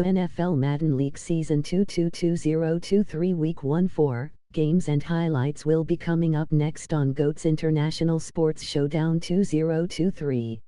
The NFL Madden League Season 222023 Week 1-4 games and highlights will be coming up next on GOAT's International Sports Showdown 2023.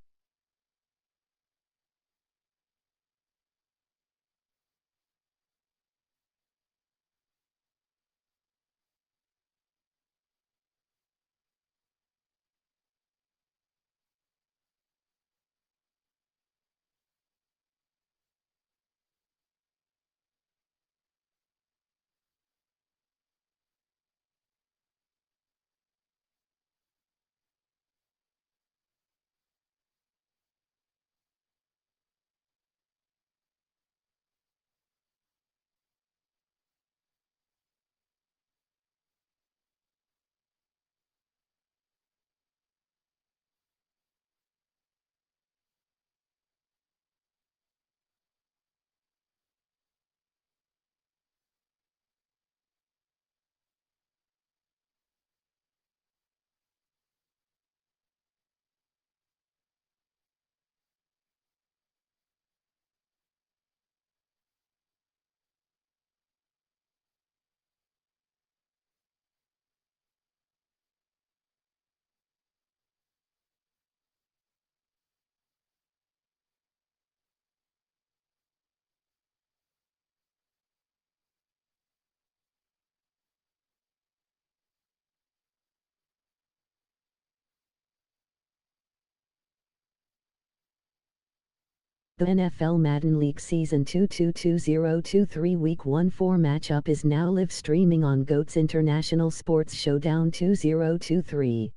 The NFL Madden League Season 222023 Week 1-4 matchup is now live streaming on GOAT's International Sports Showdown 2023.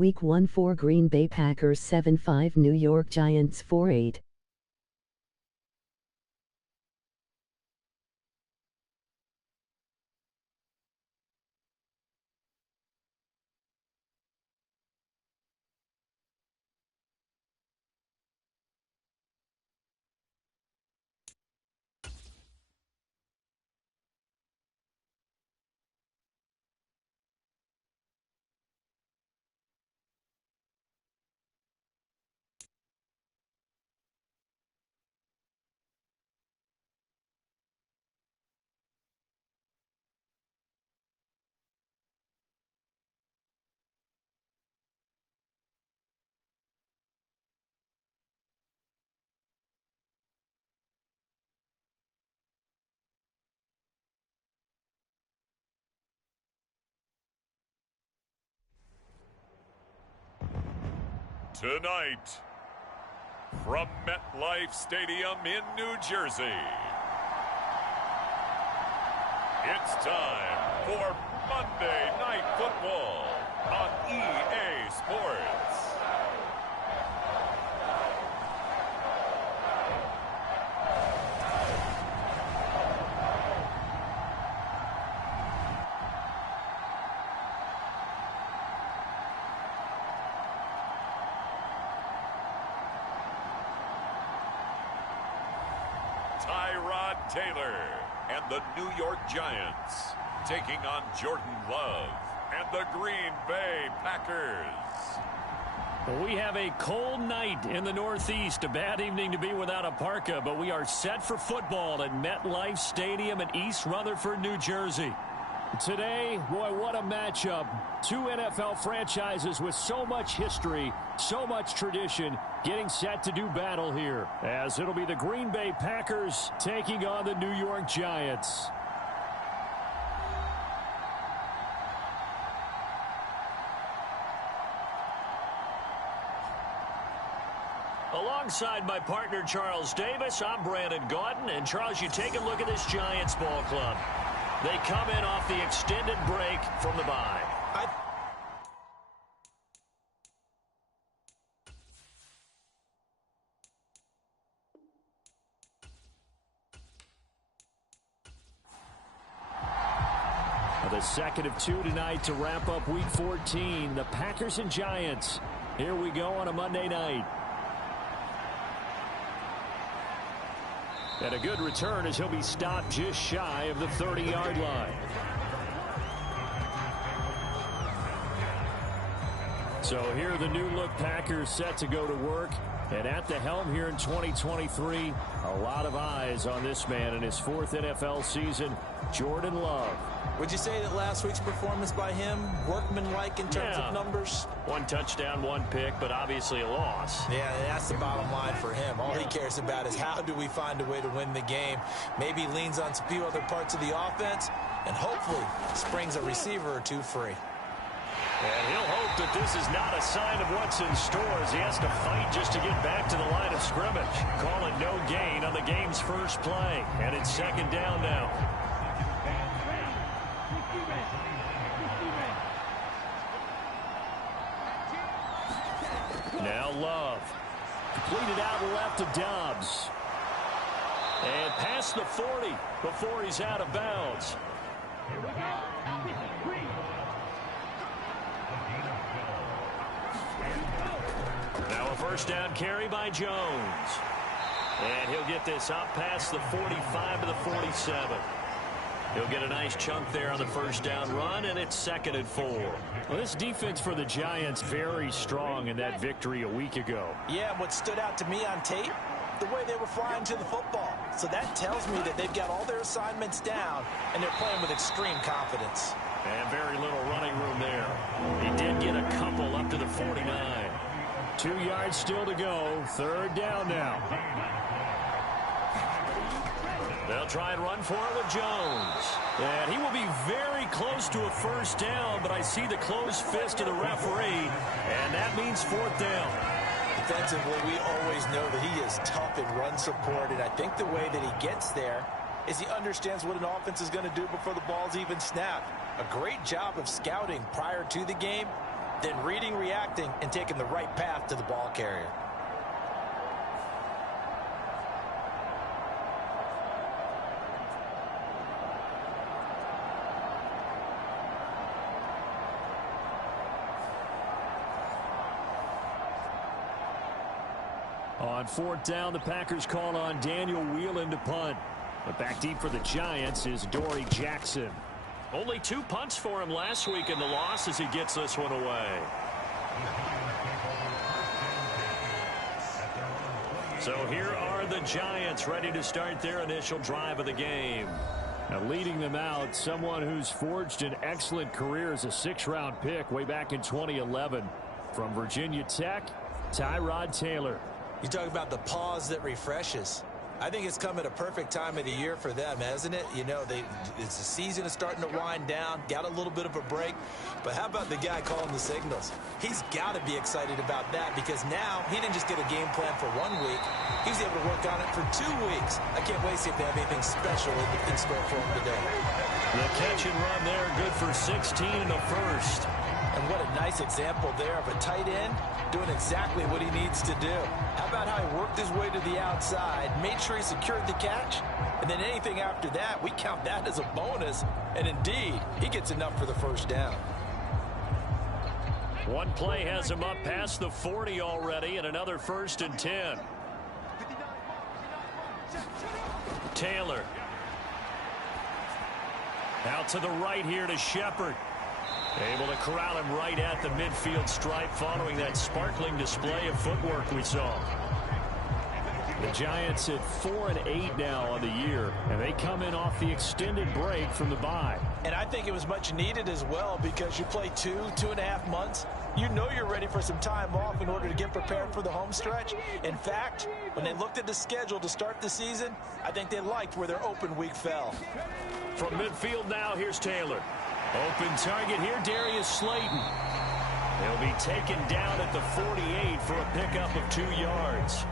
Week 1-4 Green Bay Packers 7-5 New York Giants 4-8. Tonight, from MetLife Stadium in New Jersey, it's time for Monday Night Football on EA Sports. Taylor and the New York Giants taking on Jordan Love and the Green Bay Packers. We have a cold night in the Northeast. A bad evening to be without a parka, but we are set for football at MetLife Stadium in East Rutherford, New Jersey. Today, boy, what a matchup. Two NFL franchises with so much history, so much tradition, getting set to do battle here, as it'll be the Green Bay Packers taking on the New York Giants. Alongside my partner, Charles Davis, I'm Brandon Gauton. And, Charles, you take a look at this Giants ball club. They come in off the extended break from the bye. The second of two tonight to wrap up Week 14. The Packers and Giants. Here we go on a Monday night. And a good return as he'll be stopped just shy of the 30-yard line. So here are the new-look Packers set to go to work. And at the helm here in 2023, a lot of eyes on this man in his fourth NFL season, Jordan Love. Would you say that last week's performance by him, workmanlike in terms of numbers? 1 touchdown, 1 pick, but obviously a loss. Yeah, that's the bottom line for him. All he cares about is how do we find a way to win the game. Maybe leans on a few other parts of the offense, and hopefully springs a receiver or two free. And he'll hope that this is not a sign of what's in store as he has to fight just to get back to the line of scrimmage. Call it no gain on the game's first play. And it's second down now. Now Love. Completed out left to Dobbs. And past the 40 before he's out of bounds. Now a first down carry by Jones. And he'll get this up past the 45 to the 47. He'll get a nice chunk there on the first down run, and it's 2nd and 4. Well, this defense for the Giants very strong in that victory a week ago. Yeah, what stood out to me on tape, the way they were flying to the football. So that tells me that they've got all their assignments down, and they're playing with extreme confidence. And very little running room there. He did get a couple up to the 49. 2 yards still to go. Third down now. They'll try and run for it with Jones. And he will be very close to a first down, but I see the closed fist of the referee, and that means 4th down. Defensively, we always know that he is tough in run support, and I think the way that he gets there is he understands what an offense is going to do before the ball's even snapped. A great job of scouting prior to the game, then reading, reacting, and taking the right path to the ball carrier. On 4th down, the Packers call on Daniel Whelan to punt. But back deep for the Giants is Dory Jackson. Only 2 punts for him last week in the loss as he gets this one away. So here are the Giants ready to start their initial drive of the game. Now leading them out, someone who's forged an excellent career as a 6th-round pick way back in 2011. From Virginia Tech, Tyrod Taylor. You talk about the pause that refreshes. I think it's come at a perfect time of the year for them, hasn't it? You know, it's the season is starting to wind down, got a little bit of a break. But how about the guy calling the signals? He's got to be excited about that because now he didn't just get a game plan for 1 week. He was able to work on it for 2 weeks. I can't wait to see if they have anything special in store for him today. The catch and run there, good for 16 and a first. And what a nice example there of a tight end doing exactly what he needs to do. How about how he worked his way to the outside, made sure he secured the catch, and then anything after that, we count that as a bonus. And indeed, he gets enough for the first down. One play has him up past the 40 already, and another 1st and 10. Taylor. Out to the right here to Shepard. Able to corral him right at the midfield stripe following that sparkling display of footwork we saw. The Giants at 4-8 now on the year, and they come in off the extended break from the bye. And I think it was much needed as well because you play 2.5 months. You know you're ready for some time off in order to get prepared for the home stretch. In fact, when they looked at the schedule to start the season, I think they liked where their open week fell. From midfield now, here's Taylor. Open target here, Darius Slayton. He'll be taken down at the 48 for a pickup of 2 yards.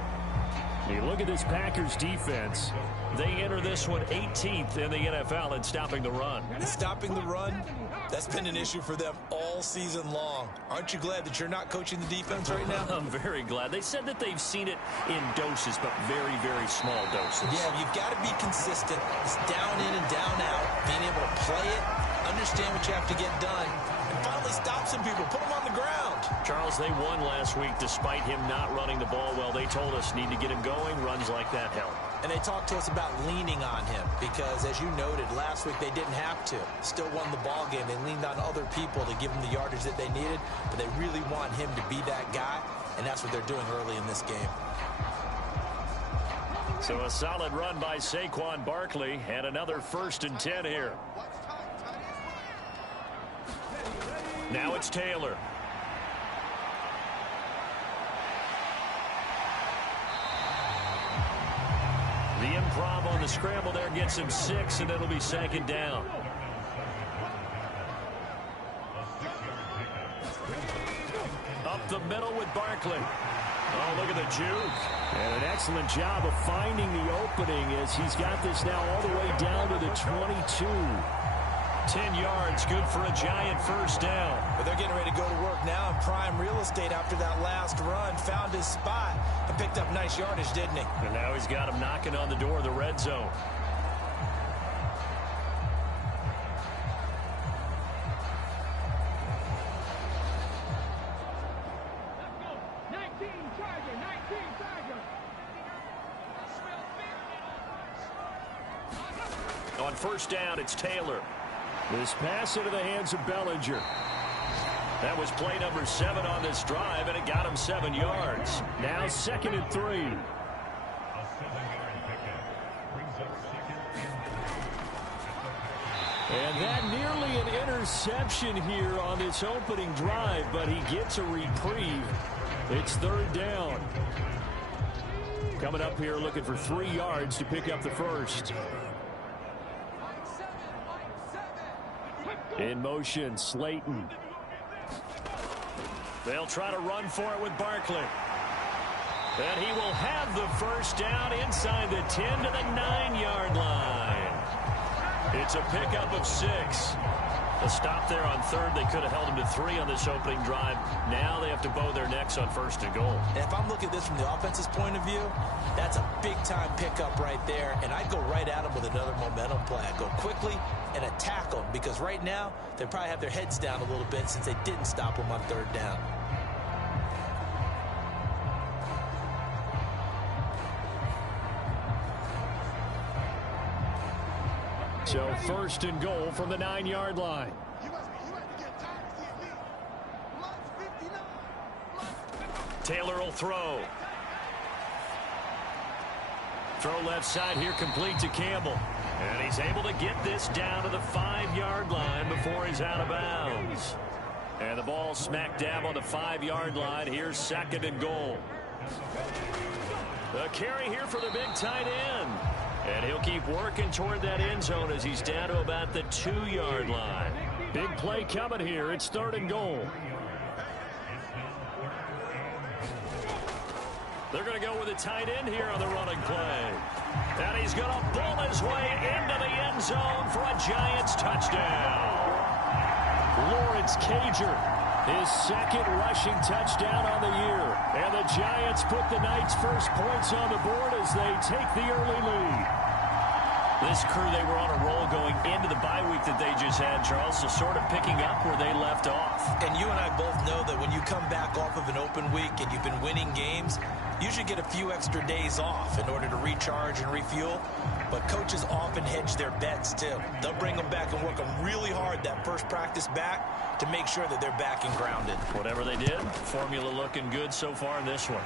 You look at this Packers defense. They enter this one 18th in the NFL in stopping the run. Stopping the run, that's been an issue for them all season long. Aren't you glad that you're not coaching the defense right now? I'm very glad. They said that they've seen it in doses, but very, very small doses. Yeah, you've got to be consistent. It's down in and down out, being able to play it understand what you have to get done, and finally stop some people, put them on the ground. Charles, they won last week despite him not running the ball well. They told us need to get him going. Runs like that help. And they talked to us about leaning on him because, as you noted, last week they didn't have to. Still won the ball game. They leaned on other people to give them the yardage that they needed, but they really want him to be that guy, and that's what they're doing early in this game. So a solid run by Saquon Barkley and another 1st and 10 here. Now it's Taylor. The improv on the scramble there gets him 6, and it'll be 2nd down. Up the middle with Barkley. Oh, look at the juke. And an excellent job of finding the opening as he's got this now all the way down to the 22. 10 yards, good for a Giant 1st down. But they're getting ready to go to work now in prime real estate after that last run. Found his spot and picked up nice yardage, didn't he? And now he's got him knocking on the door of the red zone. On 1st down, it's Taylor. This pass into the hands of Bellinger. That was play number 7 on this drive, and it got him 7 yards. Now 2nd and 3. And that nearly an interception here on this opening drive, but he gets a reprieve. It's 3rd down. Coming up here looking for 3 yards to pick up the 1st. In motion, Slayton. They'll try to run for it with Barkley. And he will have the 1st down inside the 10 to the 9-yard line. It's a pickup of 6. A stop there on 3rd. They could have held him to 3 on this opening drive. Now they have to bow their necks on 1st and goal. And if I'm looking at this from the offense's point of view, that's a big-time pickup right there. And I'd go right at him with another momentum play. I'd go quickly and attack them because right now they probably have their heads down a little bit since they didn't stop him on 3rd down. So 1st and goal from the 9-yard line. Taylor will throw. Throw left side here, complete to Campbell. And he's able to get this down to the 5-yard line before he's out of bounds. And the ball smack dab on the 5-yard line. Here's 2nd and goal. A carry here for the big tight end. And he'll keep working toward that end zone as he's down to about the 2-yard line. Big play coming here. It's 3rd and goal. They're going to go with a tight end here on the running play. And he's going to bull his way into the end zone for a Giants touchdown. Lawrence Cager, his 2nd rushing touchdown on the year. And the Giants put the night's first points on the board as they take the early lead. This crew, they were on a roll going into the bye week that they just had, Charles, so sort of picking up where they left off. And you and I both know that when you come back off of an open week and you've been winning games, you should get a few extra days off in order to recharge and refuel. But coaches often hedge their bets, too. They'll bring them back and work them really hard that first practice back to make sure that they're back and grounded. Whatever they did, formula looking good so far in this one.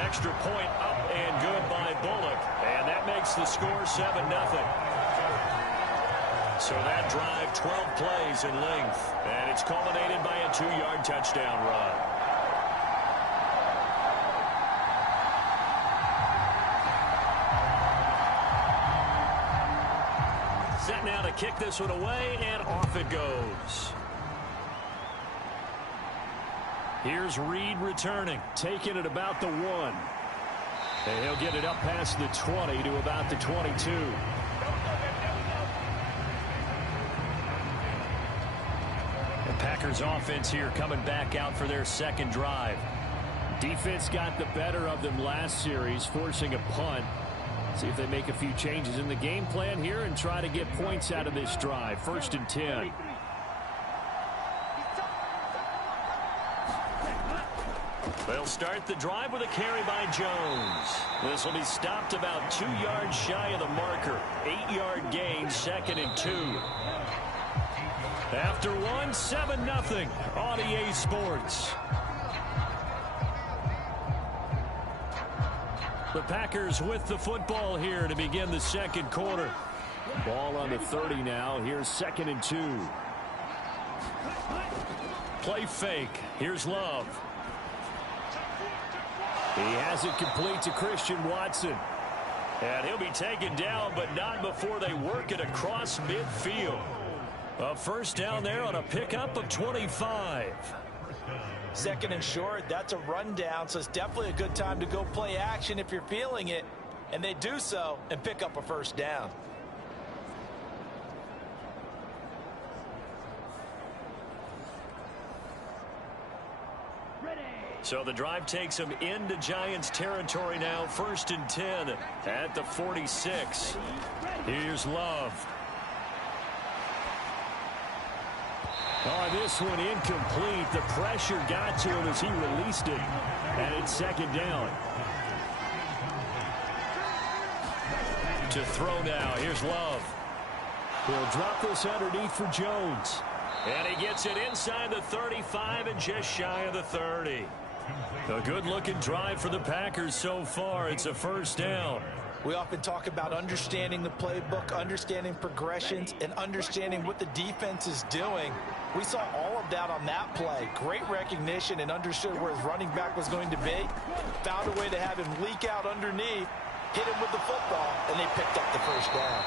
Extra point up and good by Bullock. And that makes the score 7-0. So that drive, 12 plays in length. And it's culminated by a 2-yard touchdown run. Set now to kick this one away, and off it goes. Here's Reed returning, taking it about the 1. And he'll get it up past the 20 to about the 22. The Packers offense here coming back out for their 2nd drive. Defense got the better of them last series, forcing a punt. See if they make a few changes in the game plan here and try to get points out of this drive. 1st and 10. They'll start the drive with a carry by Jones. This will be stopped about 2 yards shy of the marker. 8-yard gain, 2nd and 2. After 1, 7-0 on EA Sports. The Packers with the football here to begin the 2nd quarter. Ball on the 30 now. Here's 2nd and 2. Play fake. Here's Love. He has it complete to Christian Watson. And he'll be taken down, but not before they work it across midfield. A 1st down there on a pickup of 25. 2nd and short, that's a rundown, so it's definitely a good time to go play action if you're feeling it. And they do so and pick up a 1st down. So the drive takes them into Giants territory now. 1st and 10 at the 46. Here's Love. Oh, this one incomplete. The pressure got to him as he released it. And it's 2nd down. To throw now. Here's Love. He'll drop this underneath for Jones. And he gets it inside the 35 and just shy of the 30. A good-looking drive for the Packers so far. It's a 1st down. We often talk about understanding the playbook, understanding progressions, and understanding what the defense is doing. We saw all of that on that play. Great recognition and understood where his running back was going to be. Found a way to have him leak out underneath, hit him with the football, and they picked up the 1st down.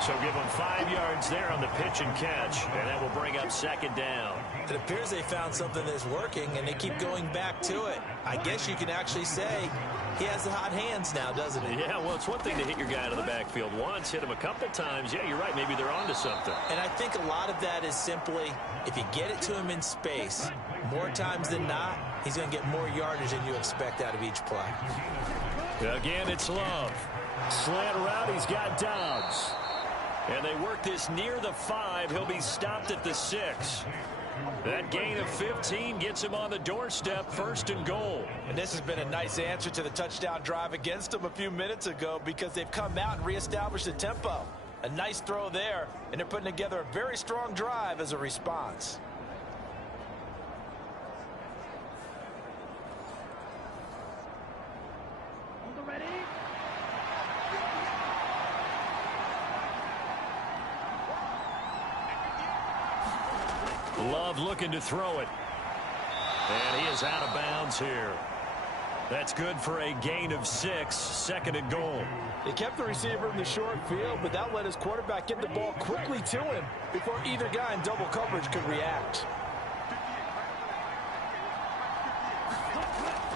So give them 5 yards there on the pitch and catch, and that will bring up 2nd down. It appears they found something that's working, and they keep going back to it. I guess you can actually say he has the hot hands now, doesn't he? Yeah, well, it's one thing to hit your guy out of the backfield once, hit him a couple times. Yeah, you're right. Maybe they're onto something. And I think a lot of that is simply if you get it to him in space, more times than not, he's going to get more yardage than you expect out of each play. Again, it's Love. Slant route, he's got Dobbs. And they work this near the 5. He'll be stopped at the 6. That gain of 15 gets him on the doorstep, 1st and goal. And this has been a nice answer to the touchdown drive against them a few minutes ago because they've come out and reestablished the tempo. A nice throw there, and they're putting together a very strong drive as a response. Love looking to throw it. And he is out of bounds here. That's good for a gain of 6, 2nd and goal. They kept the receiver in the short field, but that let his quarterback get the ball quickly to him before either guy in double coverage could react.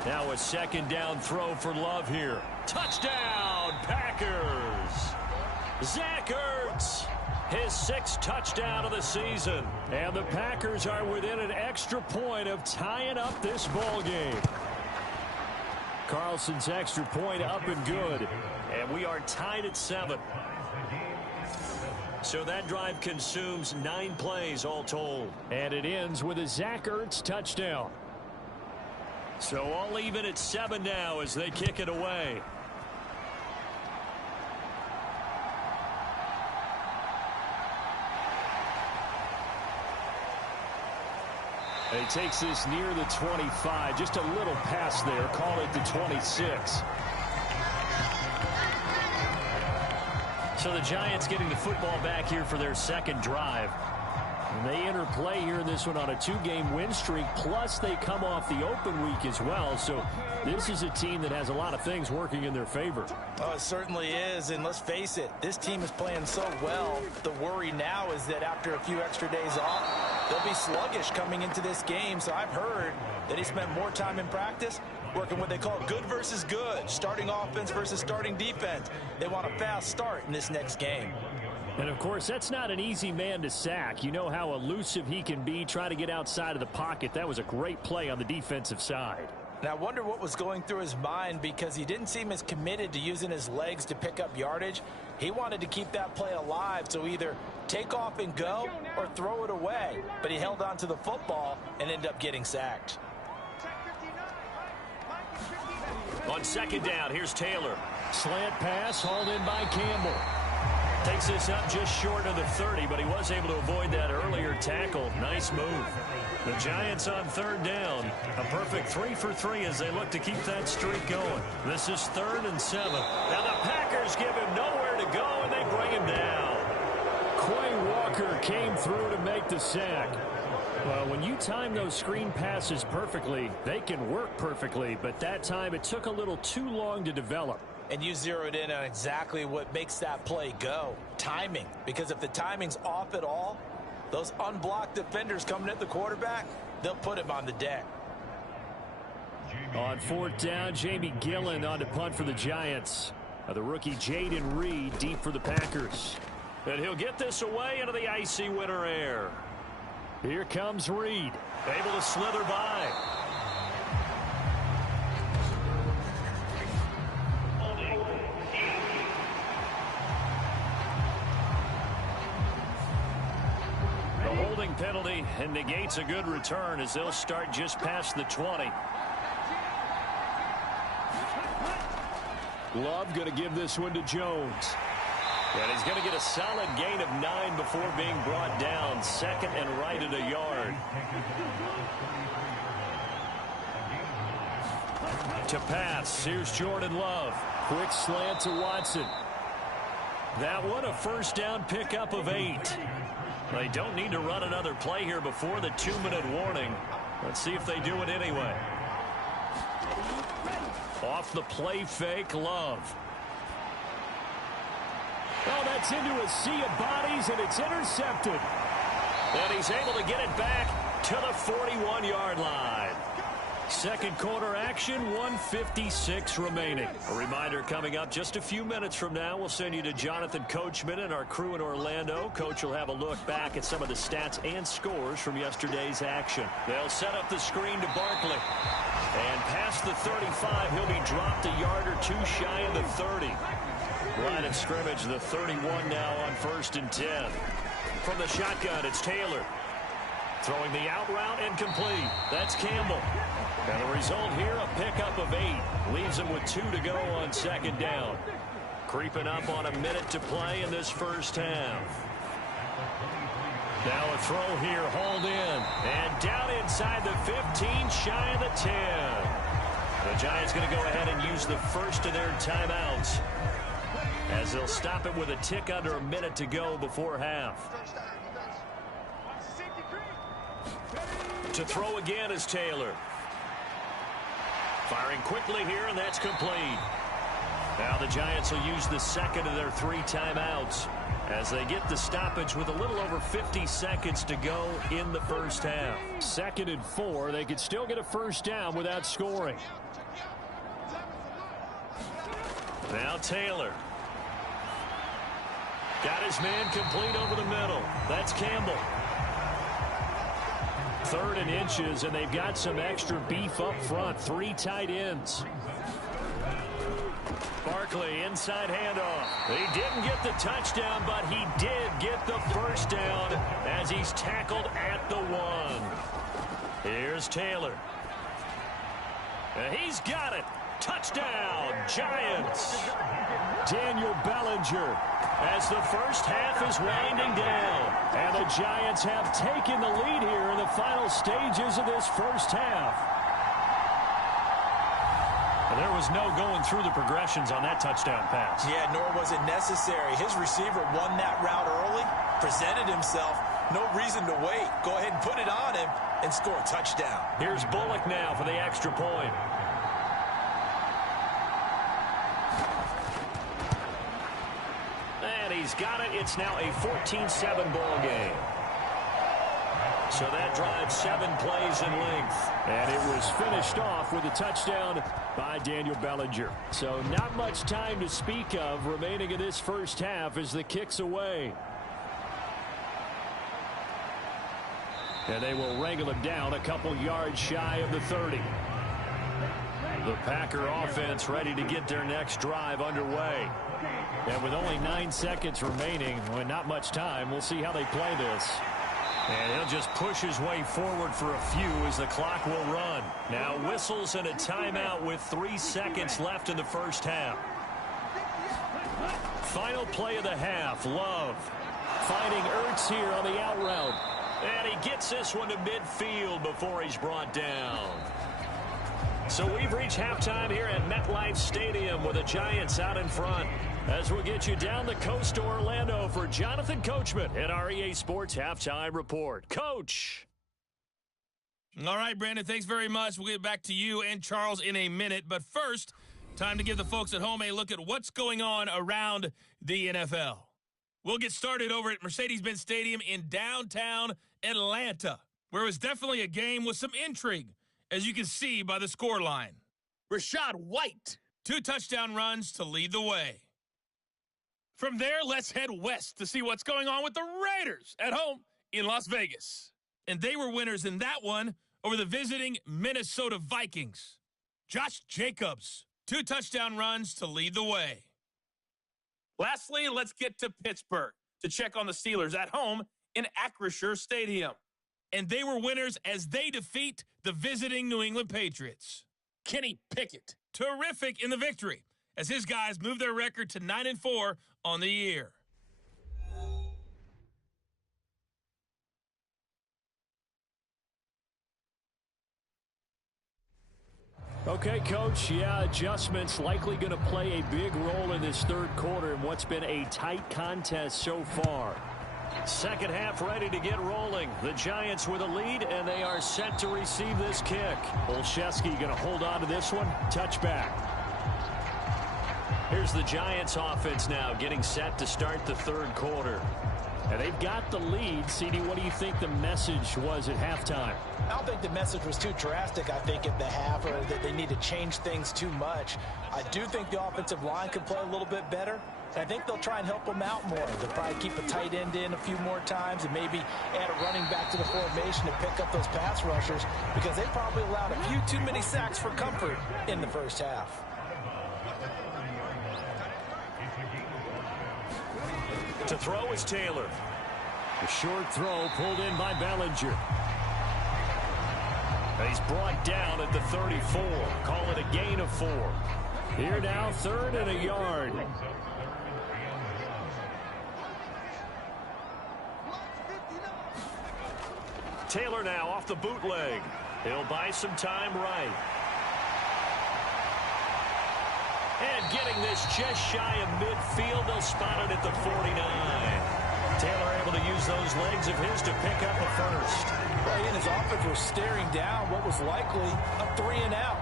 Now a 2nd down throw for Love here. Touchdown, Packers! Zach Ertz, his 6th touchdown of the season. And the Packers are within an extra point of tying up this ball game. Carlson's extra point up and good. And we are tied at 7. So that drive consumes 9 plays all told. And it ends with a Zach Ertz touchdown. So all even at 7 now as they kick it away. And he takes this near the 25. Just a little pass there. Call it the 26. So the Giants getting the football back here for their 2nd drive. And they enter play here in this one on a 2-game win streak. Plus they come off the open week as well. So this is a team that has a lot of things working in their favor. Oh, it certainly is. And let's face it, this team is playing so well. The worry now is that after a few extra days off, they'll be sluggish coming into this game. So I've heard that he spent more time in practice working what they call good versus good, starting offense versus starting defense. They want a fast start in this next game. And, of course, that's not an easy man to sack. You know how elusive he can be, try to get outside of the pocket. That was a great play on the defensive side. And I wonder what was going through his mind, because he didn't seem as committed to using his legs to pick up yardage. He wanted to keep that play alive, so either take off and go or throw it away. But he held on to the football and ended up getting sacked. On second down, here's Taylor. Slant pass hauled in by Campbell. Takes this up just short of the 30, but he was able to avoid that earlier tackle. Nice move. The Giants on third down. A perfect 3 for 3 as they look to keep that streak going. This is 3rd and 7. Now the Packers give him nowhere to go, and they bring him down. Quay Walker came through to make the sack. Well, when you time those screen passes perfectly, they can work perfectly, but that time it took a little too long to develop. And you zeroed in on exactly what makes that play go. Timing. Because if the timing's off at all, those unblocked defenders coming at the quarterback, they'll put him on the deck. On 4th down, Jamie Gillen on to punt for the Giants. The rookie Jaden Reed deep for the Packers. And he'll get this away into the icy winter air. Here comes Reed. Able to slither by. The holding penalty and negates a good return as they'll start just past the 20. Love going to give this one to Jones. And he's going to get a solid gain of 9 before being brought down. 2nd and right at a yard. To pass, here's Jordan Love. Quick slant to Watson. That one a first down pickup of 8. They don't need to run another play here before the 2-minute warning. Let's see if they do it anyway. Off the play fake, Love. Oh, that's into a sea of bodies, and it's intercepted. And he's able to get it back to the 41-yard line. Second quarter action, 1:56 remaining. A reminder coming up just a few minutes from now. We'll send you to Jonathan Coachman and our crew in Orlando. Coach will have a look back at some of the stats and scores from yesterday's action. They'll set up the screen to Barkley. And past the 35, he'll be dropped a yard or two shy of the 30. Line of scrimmage, the 31 now on 1st and 10. From the shotgun, it's Taylor. Throwing the out route incomplete. That's Campbell. And the result here, a pickup of 8. Leaves him with 2 to go on 2nd down. Creeping up on a minute to play in this first half. Now a throw here, hauled in. And down inside the 15, shy of the 10. The Giants going to go ahead and use the first of their timeouts, as they'll stop it with a tick under a minute to go before half. To throw again is Taylor. Firing quickly here, and that's complete. Now the Giants will use the second of their 3 timeouts as they get the stoppage with a little over 50 seconds to go in the first half. 2nd and 4. They could still get a first down without scoring. Now Taylor. Got his man complete over the middle. That's Campbell. 3rd and inches, and they've got some extra beef up front. 3 tight ends. Barkley, inside handoff. He didn't get the touchdown, but he did get the first down as he's tackled at the 1. Here's Taylor. And he's got it. Touchdown, Giants. Daniel Bellinger. As the first half is winding down. And the Giants have taken the lead here in the final stages of this first half. And there was no going through the progressions on that touchdown pass. Yeah, nor was it necessary. His receiver won that route early, presented himself. No reason to wait. Go ahead and put it on him and score a touchdown. Here's Bullock now for the extra point. He's got it. It's now a 14-7 ball game. So that drives 7 plays in length. And it was finished off with a touchdown by Daniel Bellinger. So not much time to speak of remaining in this first half as the kick's away. And they will wrangle him down a couple yards shy of the 30. The Packer offense ready to get their next drive underway. And with only 9 seconds remaining, well, not much time, we'll see how they play this. And he'll just push his way forward for a few as the clock will run. Now whistles and a timeout with 3 seconds left in the first half. Final play of the half, Love. Finding Ertz here on the out route. And he gets this one to midfield before he's brought down. So we've reached halftime here at MetLife Stadium with the Giants out in front. As we'll get you down the coast to Orlando for Jonathan Coachman at our EA Sports Halftime Report. Coach. All right, Brandon, thanks very much. We'll get back to you and Charles in a minute. But first, time to give the folks at home a look at what's going on around the NFL. We'll get started over at Mercedes-Benz Stadium in downtown Atlanta, where it was definitely a game with some intrigue, as you can see by the scoreline. Rashad White. 2 touchdown runs to lead the way. From there, let's head west to see what's going on with the Raiders at home in Las Vegas. And they were winners in that one over the visiting Minnesota Vikings. Josh Jacobs, 2 touchdown runs to lead the way. Lastly, let's get to Pittsburgh to check on the Steelers at home in Acrisure Stadium. And they were winners as they defeat the visiting New England Patriots. Kenny Pickett. Terrific in the victory as his guys move their record to 9-4 on the year. Okay, Coach, adjustments likely going to play a big role in this third quarter in what's been a tight contest so far. Second half ready to get rolling. The Giants with a lead, and they are set to receive this kick. Olszewski going to hold on to this one. Touchback. Here's the Giants offense now getting set to start the third quarter. And they've got the lead. CD, what do you think the message was at halftime? I don't think the message was too drastic, I think, at the half, or that they need to change things too much. I do think the offensive line could play a little bit better. I think they'll try and help them out more. They'll probably keep a tight end in a few more times and maybe add a running back to the formation to pick up those pass rushers, because they probably allowed a few too many sacks for comfort in the first half. To throw is Taylor. A short throw pulled in by Bellinger. He's brought down at the 34. Call it a gain of 4. Here now, 3rd and a yard. Taylor now off the bootleg. He'll buy some time right. And getting this just shy of midfield, they'll spot it at the 49. Taylor able to use those legs of his to pick up a first. Well, he and his offense were staring down what was likely a 3 and out.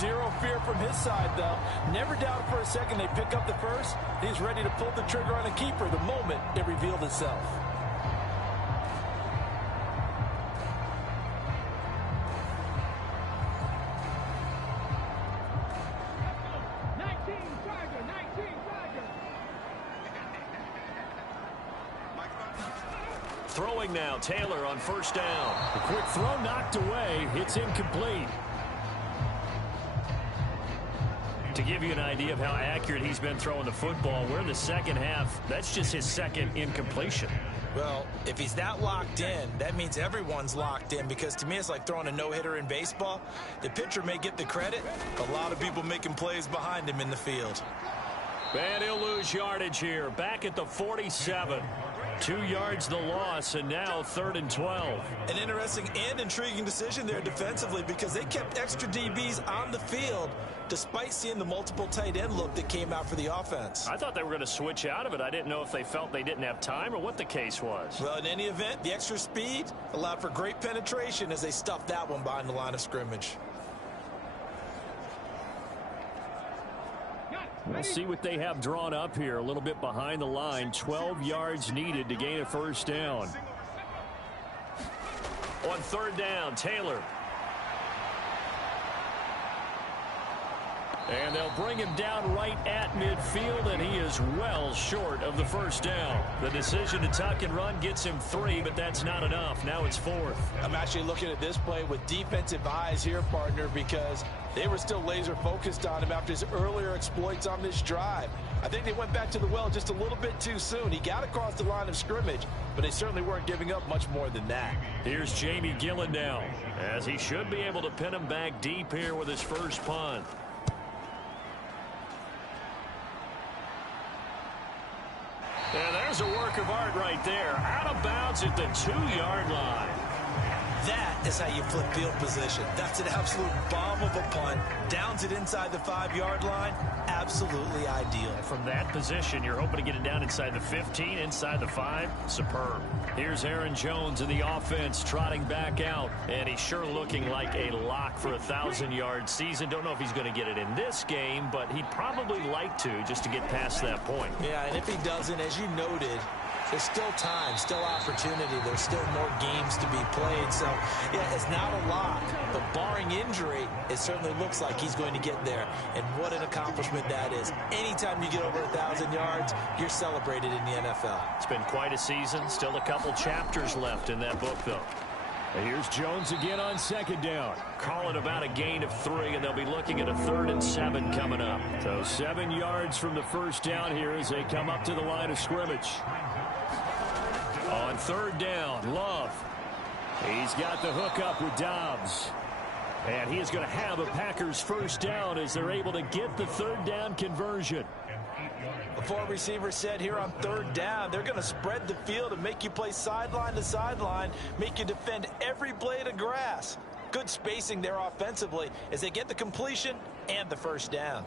Zero fear from his side, though. Never doubted for a second they pick up the first. He's ready to pull the trigger on a keeper the moment it revealed itself. Throwing now, Taylor on first down. A quick throw knocked away. It's incomplete. To give you an idea of how accurate he's been throwing the football, we're in the second half. That's just his second incompletion. Well, if he's that locked in, that means everyone's locked in, because to me it's like throwing a no-hitter in baseball. The pitcher may get the credit, a lot of people making plays behind him in the field. And he'll lose yardage here. Back at the 47. 2 yards the loss, and now 3rd and 12. An interesting and intriguing decision there defensively, because they kept extra DBs on the field despite seeing the multiple tight end look that came out for the offense. I thought they were going to switch out of it. I didn't know if they felt they didn't have time or what the case was. Well, in any event, the extra speed allowed for great penetration as they stuffed that one behind the line of scrimmage. We'll see what they have drawn up here. A little bit behind the line. 12 yards needed to gain a first down. On 3rd down, Taylor. And they'll bring him down right at midfield, and he is well short of the first down. The decision to tuck and run gets him 3, but that's not enough. Now it's 4th. I'm actually looking at this play with defensive eyes here, partner, because They were still laser focused on him after his earlier exploits on this drive. I think they went back to the well just a little bit too soon. He got across the line of scrimmage, but they certainly weren't giving up much more than that. Here's Jamie Gillen now, as he should be able to pin him back deep here with his first punt. And there's a work of art right there. Out of bounds at the 2-yard line. That is how you flip field position. That's an absolute bomb of a punt. Downs it inside the 5-yard line. Absolutely ideal. And from that position, you're hoping to get it down inside the 15, inside the 5. Superb. Here's Aaron Jones in the offense trotting back out. And he's sure looking like a lock for a 1,000-yard season. Don't know if he's going to get it in this game, but he'd probably like to just to get past that point. Yeah, and if he doesn't, as you noted, there's still time, still opportunity. There's still more games to be played. So, yeah, it's not a lot. But barring injury, it certainly looks like he's going to get there. And what an accomplishment that is. Anytime you get over 1,000 yards, you're celebrated in the NFL. It's been quite a season. Still a couple chapters left in that book, though. And here's Jones again on second down. Calling about a gain of 3, and they'll be looking at a 3rd and 7 coming up. So 7 yards from the first down here as they come up to the line of scrimmage. On 3rd down, Love. He's got the hook up with Dobbs. And he is going to have a Packers first down as they're able to get the 3rd down conversion. The 4 receivers said here on 3rd down, they're going to spread the field and make you play sideline to sideline, make you defend every blade of grass. Good spacing there offensively as they get the completion and the first down.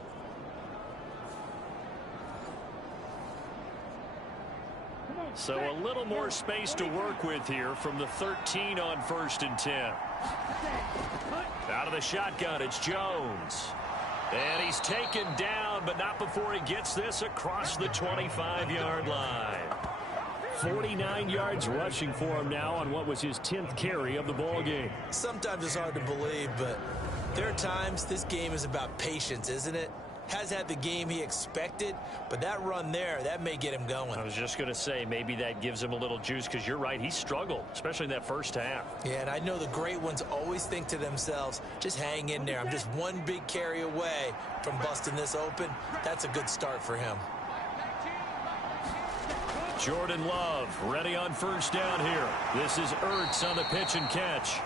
So a little more space to work with here from the 13 on 1st and 10. Out of the shotgun, it's Jones. And he's taken down, but not before he gets this across the 25-yard line. 49 yards rushing for him now on what was his 10th carry of the ball game. Sometimes it's hard to believe, but there are times this game is about patience, isn't it? Has had the game he expected, but that run there, that may get him going. I was just going to say, maybe that gives him a little juice, because you're right, he struggled, especially in that first half. Yeah, and I know the great ones always think to themselves, just hang in there. I'm just one big carry away from busting this open. That's a good start for him. Jordan Love ready on first down here. This is Ertz on the pitch and catch.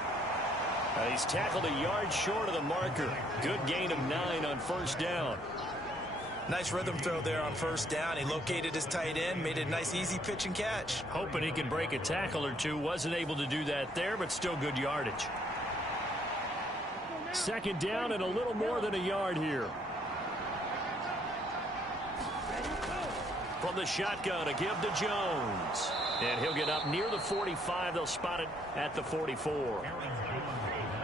He's tackled a yard short of the marker. Good gain of 9 on first down. Nice rhythm throw there on first down. He located his tight end, made a nice easy pitch and catch. Hoping he can break a tackle or two. Wasn't able to do that there, but still good yardage. 2nd down and a little more than a yard here. From the shotgun, a give to Jones. And he'll get up near the 45. They'll spot it at the 44.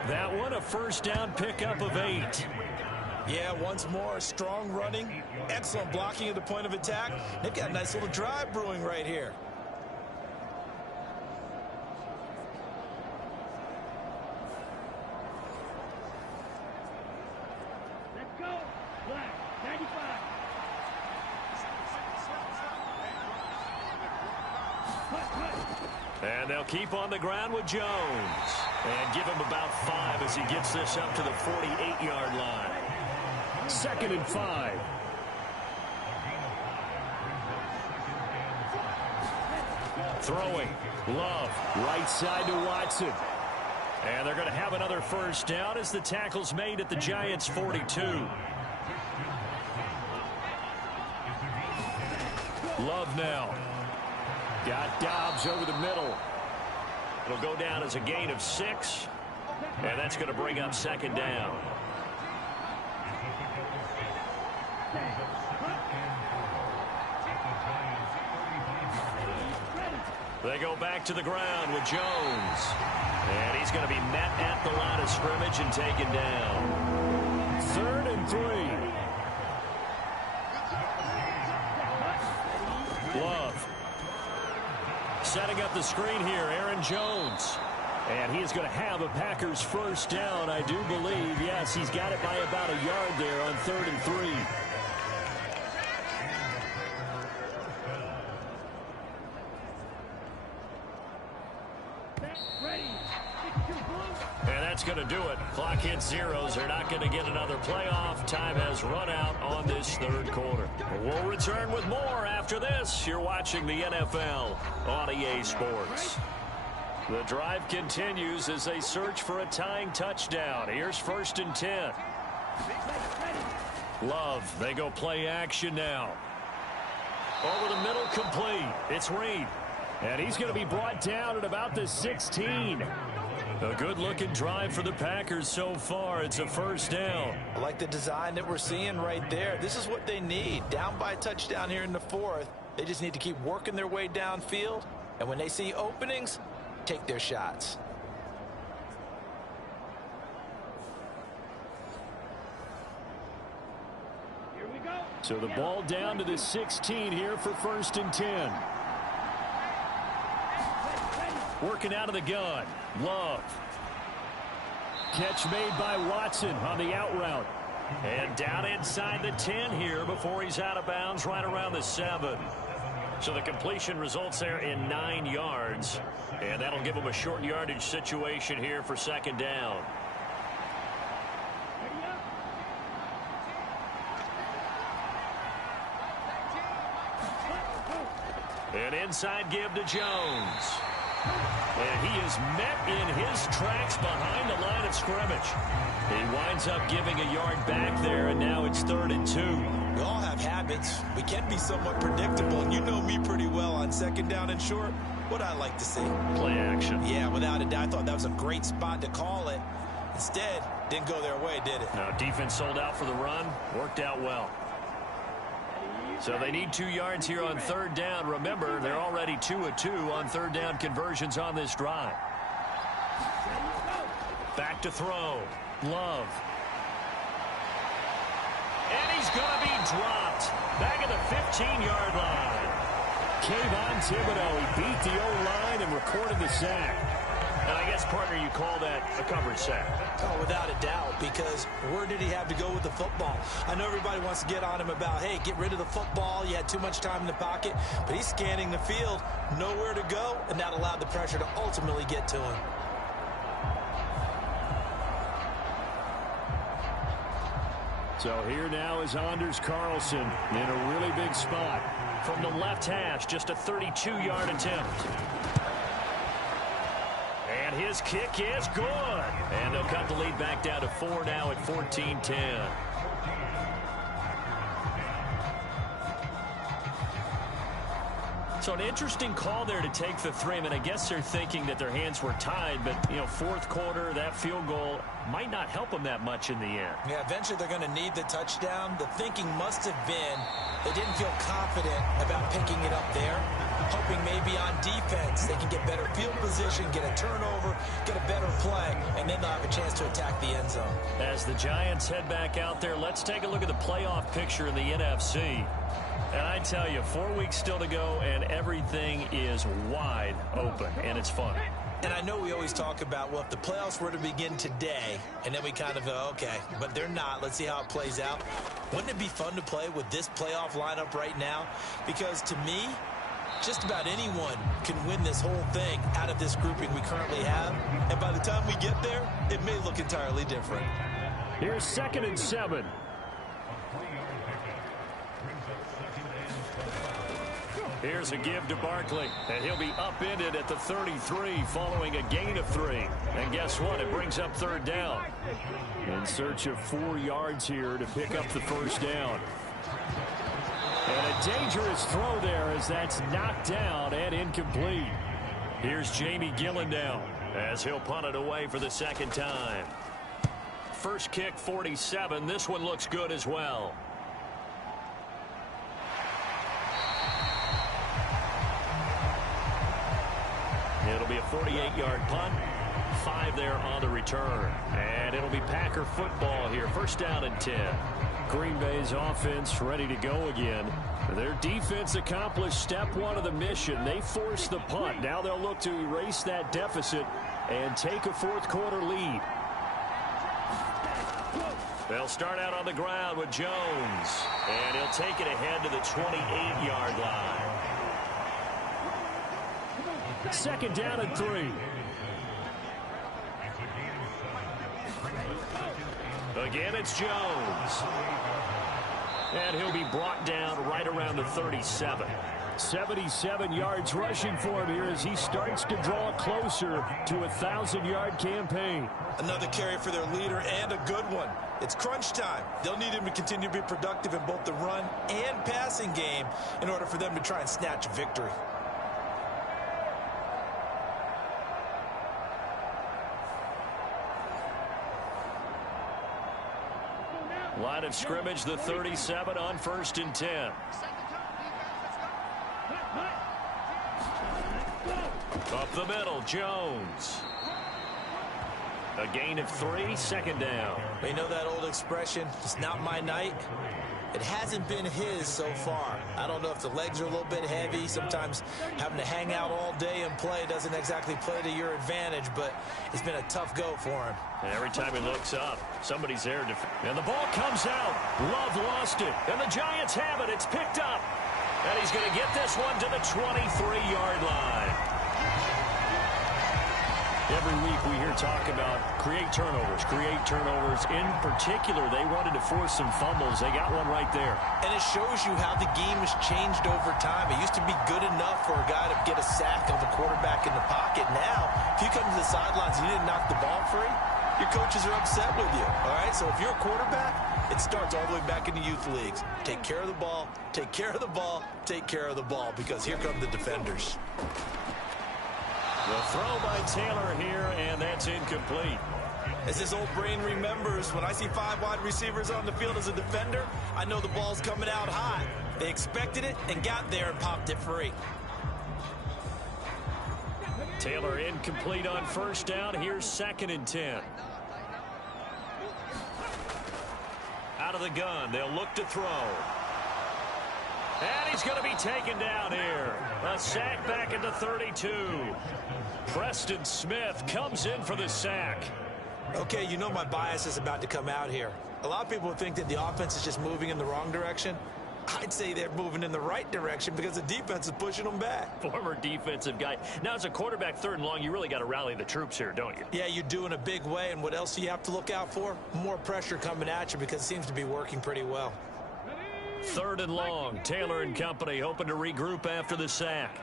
That one, a first down pickup of 8. Yeah, once more, strong running, excellent blocking at the point of attack. They've got a nice little drive brewing right here. Let's go. Black, 95. And they'll keep on the ground with Jones. And give him about 5 as he gets this up to the 48-yard line. 2nd and 5. Throwing. Love. Right side to Watson. And they're going to have another first down as the tackle's made at the Giants' 42. Love now. Got Dobbs over the middle. It'll go down as a gain of 6. And that's going to bring up 2nd down. They go back to the ground with Jones. And he's going to be met at the line of scrimmage and taken down. 3rd and 3. Love. Setting up the screen here, Aaron Jones. And he is going to have a Packers first down, I do believe. Yes, he's got it by about a yard there on 3rd and 3. And that's going to do it. Clock hits zeros. They're not going to get another playoff. Time has run out on this third quarter. We'll return with more after this. You're watching the NFL on EA Sports. The drive continues as they search for a tying touchdown. Here's 1st and 10. Love, they go play action now. Over the middle, complete. It's Reed. And he's going to be brought down at about the 16. A good-looking drive for the Packers so far. It's a 1st down. I like the design that we're seeing right there. This is what they need. Down by a touchdown here in the 4th. They just need to keep working their way downfield. And when they see openings, take their shots. Here we go. So the ball down to the 16 here for 1st and 10. Working out of the gun. Love. Catch made by Watson on the out route. And down inside the 10 here before he's out of bounds right around the 7. So the completion results there in 9 yards. And that'll give them a short yardage situation here for 2nd down. An inside give to Jones. And he is met in his tracks behind the line of scrimmage. He winds up giving a yard back there, and now it's 3rd and 2. We all have habits. We can be somewhat predictable, and you know me pretty well on 2nd down and short. What I like to see. Play action. Yeah, without a doubt. I thought that was a great spot to call it. Instead, didn't go their way, did it? Now, defense sold out for the run. Worked out well. So they need 2 yards here on 3rd down. Remember, they're already 2 of 2 on 3rd down conversions on this drive. Back to throw. Love. And he's going to be dropped. Back at the 15-yard line. Kayvon Thibodeau, he beat the O-line and recorded the sack. And I guess, partner, you call that a coverage sack. Oh, without a doubt, because where did he have to go with the football? I know everybody wants to get on him about, hey, get rid of the football. You had too much time in the pocket. But he's scanning the field, nowhere to go, and that allowed the pressure to ultimately get to him. So here now is Anders Carlson in a really big spot. From the left hash, just a 32-yard attempt. And his kick is good. And they'll cut the lead back down to 4 now at 14-10. So an interesting call there to take the 3. I mean, I guess they're thinking that their hands were tied, but, you know, 4th quarter, that field goal might not help them that much in the end. Yeah, eventually they're going to need the touchdown. The thinking must have been they didn't feel confident about picking it up there, hoping maybe on defense they can get better field position, get a turnover, get a better play, and then they'll have a chance to attack the end zone. As the Giants head back out there, let's take a look at the playoff picture in the NFC. And I tell you, 4 weeks still to go, and everything is wide open, and it's fun. And I know we always talk about, well, if the playoffs were to begin today, and then we kind of go, okay, but they're not. Let's see how it plays out. Wouldn't it be fun to play with this playoff lineup right now? Because to me, just about anyone can win this whole thing out of this grouping we currently have. And by the time we get there, it may look entirely different. Here's 2nd and 7. Here's a give to Barkley, and he'll be upended at the 33 following a gain of 3. And guess what? It brings up 3rd down. In search of 4 yards here to pick up the 1st down. And a dangerous throw there as that's knocked down and incomplete. Here's Jamie Gillen now as he'll punt it away for the 2nd time. First kick, 47. This one looks good as well. It'll be a 48-yard punt. 5 there on the return. And it'll be Packer football here. 1st down and 10. Green Bay's offense ready to go again. Their defense accomplished step 1 of the mission. They forced the punt. Now they'll look to erase that deficit and take a 4th quarter lead. They'll start out on the ground with Jones. And he'll take it ahead to the 28-yard line. 2nd down and 3. Again, it's Jones. And he'll be brought down right around the 37. 77 yards rushing for him here as he starts to draw closer to a 1,000-yard campaign. Another carry for their leader and a good one. It's crunch time. They'll need him to continue to be productive in both the run and passing game in order for them to try and snatch a victory. Line of scrimmage, the 37 on 1st and 10. Up the middle, Jones. A gain of 3, 2nd down. You know that old expression, it's not my night? It hasn't been his so far. I don't know if the legs are a little bit heavy. Sometimes having to hang out all day and play doesn't exactly play to your advantage, but it's been a tough go for him. And every time he looks up, somebody's there. And the ball comes out. Love lost it. And the Giants have it. It's picked up. And he's going to get this one to the 23-yard line. Every week we hear talk about create turnovers. In particular, they wanted to force some fumbles. They got one right there. And it shows you how the game has changed over time. It used to be good enough for a guy to get a sack of a quarterback in the pocket. Now, if you come to the sidelines and you didn't knock the ball free, your coaches are upset with you. All right, so if you're a quarterback, it starts all the way back in the youth leagues. Take care of the ball, take care of the ball, take care of the ball, because here come the defenders. The throw by Taylor here, and that's incomplete. As this old brain remembers, when I see 5 wide receivers on the field as a defender, I know the ball's coming out hot. They expected it and got there and popped it free. Taylor incomplete on 1st down. Here's 2nd and 10. Out of the gun, they'll look to throw. And he's going to be taken down here. A sack back at the 32. Preston Smith comes in for the sack. Okay, you know my bias is about to come out here. A lot of people think that the offense is just moving in the wrong direction. I'd say they're moving in the right direction because the defense is pushing them back. Former defensive guy. Now, as a quarterback 3rd and long, you really got to rally the troops here, don't you? Yeah, you do in a big way. And what else do you have to look out for? More pressure coming at you because it seems to be working pretty well. 3rd and long. Taylor and company hoping to regroup after the sack.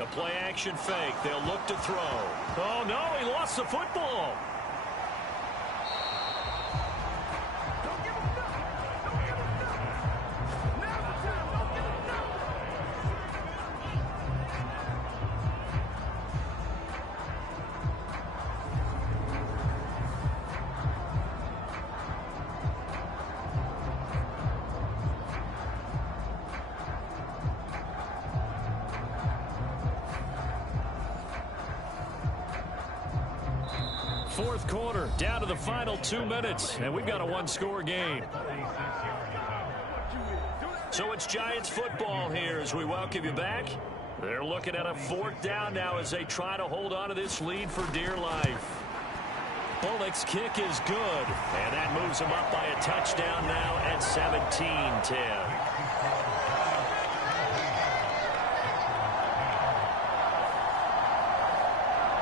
A play action fake. They'll look to throw. Oh, no, he lost the football. Fourth quarter, down to the final 2 minutes, and we've got a 1-score game. So it's Giants football here as we welcome you back. They're looking at a 4th down now as they try to hold on to this lead for dear life. Bullock's kick is good, and that moves them up by a touchdown now at 17-10.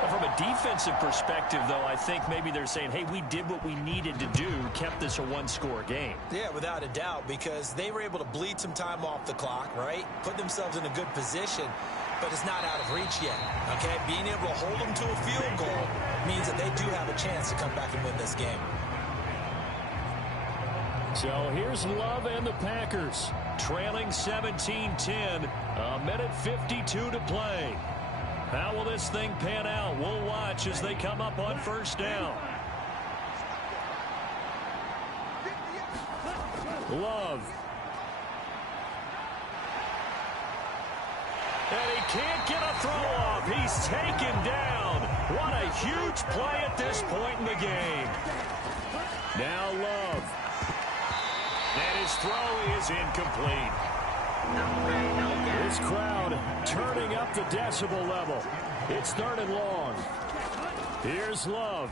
From a defensive perspective, though, I think maybe they're saying, hey, we did what we needed to do, kept this a 1-score game. Yeah, without a doubt, because they were able to bleed some time off the clock, right? Put themselves in a good position, but it's not out of reach yet, okay? Being able to hold them to a field goal means that they do have a chance to come back and win this game. So here's Love and the Packers. Trailing 17-10, a minute 52 to play. How will this thing pan out? We'll watch as they come up on 1st down. Love. And he can't get a throw off. He's taken down. What a huge play at this point in the game. Now Love. And his throw is incomplete. This crowd turning up the decibel level. It's 3rd and long. Here's Love.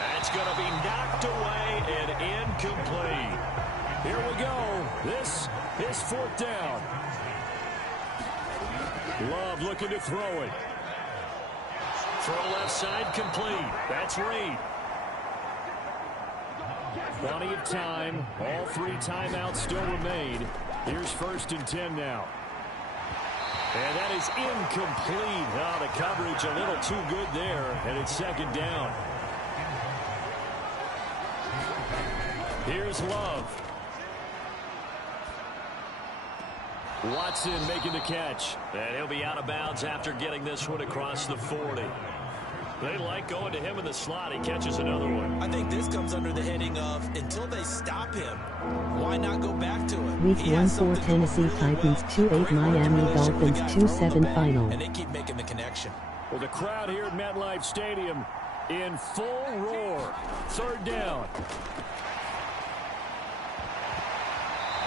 That's going to be knocked away and incomplete. Here we go. This is 4th down. Love looking to throw it. Throw left side complete. That's Reed. Plenty of time. All 3 timeouts still remain. Here's 1st and 10 now. And that is incomplete. Oh, the coverage a little too good there, and it's 2nd down. Here's Love. Watson making the catch. And he'll be out of bounds after getting this one across the 40. They like going to him in the slot. He catches another one. I think this comes under the heading of until they stop him, why not go back to it? Week 1-4 Tennessee Titans 2-8 Miami Dolphins 2-7 final. And they keep making the connection. Well, the crowd here at MetLife Stadium in full roar. 3rd down.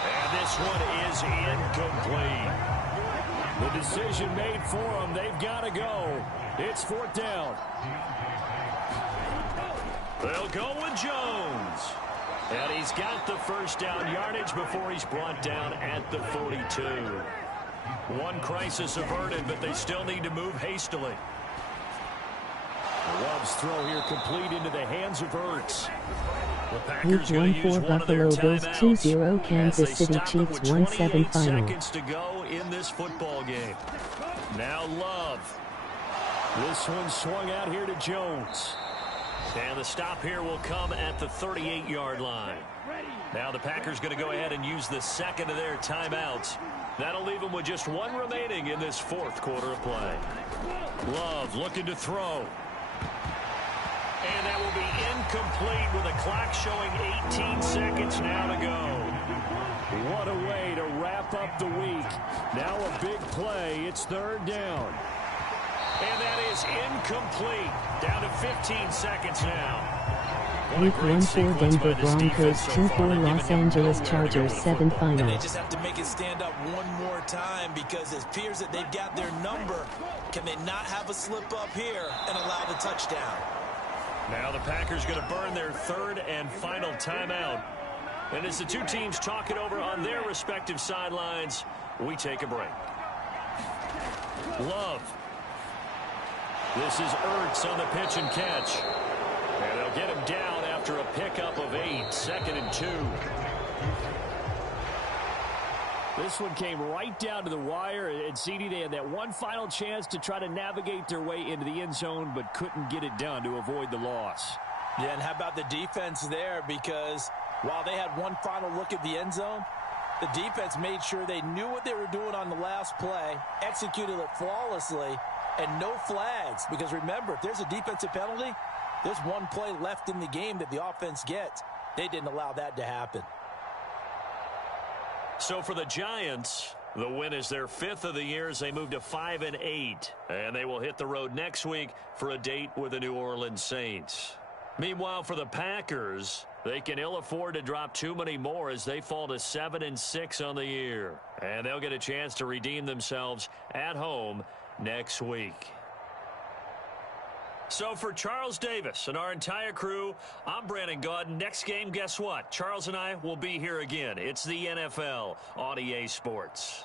And this one is incomplete. The decision made for them. They've got to go. It's 4th down. They'll go with Jones. And he's got the 1st down yardage before he's brought down at the 42. One crisis averted, but they still need to move hastily. Love's throw here complete into the hands of Ertz. Week 1-4 Buffalo Bills 2-0 Kansas City Chiefs 1-7 final. Seconds to go in this football game. Now Love. This one swung out here to Jones. And the stop here will come at the 38-yard line. Now the Packers going to go ahead and use the 2nd of their timeouts. That'll leave them with just 1 remaining in this 4th quarter of play. Love looking to throw. And that will be incomplete with the clock showing 18 seconds now to go. What a way to wrap up the week. Now a big play. It's 3rd down. And that is incomplete. Down to 15 seconds now. Week 1-4 Denver Broncos 2-4 Los Angeles Chargers 7 final. And they just have to make it stand up one more time because it appears that they've got their number. Can they not have a slip up here and allow the touchdown? Now the Packers going to burn their 3rd and final timeout. And as the 2 teams talk it over on their respective sidelines, we take a break. Love. This is Ertz on the pitch and catch. And they'll get him down after a pickup of 8. 2nd and 2. This one came right down to the wire. And CD, they had that one final chance to try to navigate their way into the end zone, but couldn't get it done to avoid the loss. Yeah, and how about the defense there? Because while they had one final look at the end zone, the defense made sure they knew what they were doing on the last play, executed it flawlessly, and no flags. Because remember, if there's a defensive penalty, there's one play left in the game that the offense gets. They didn't allow that to happen. So for the Giants, the win is their 5th of the year as they move to 5-8. And they will hit the road next week for a date with the New Orleans Saints. Meanwhile, for the Packers, they can ill afford to drop too many more as they fall to 7-6 on the year. And they'll get a chance to redeem themselves at home next week. So for Charles Davis and our entire crew, I'm Brandon Gaudin. Next game, guess what? Charles and I will be here again. It's the NFL on EA Sports.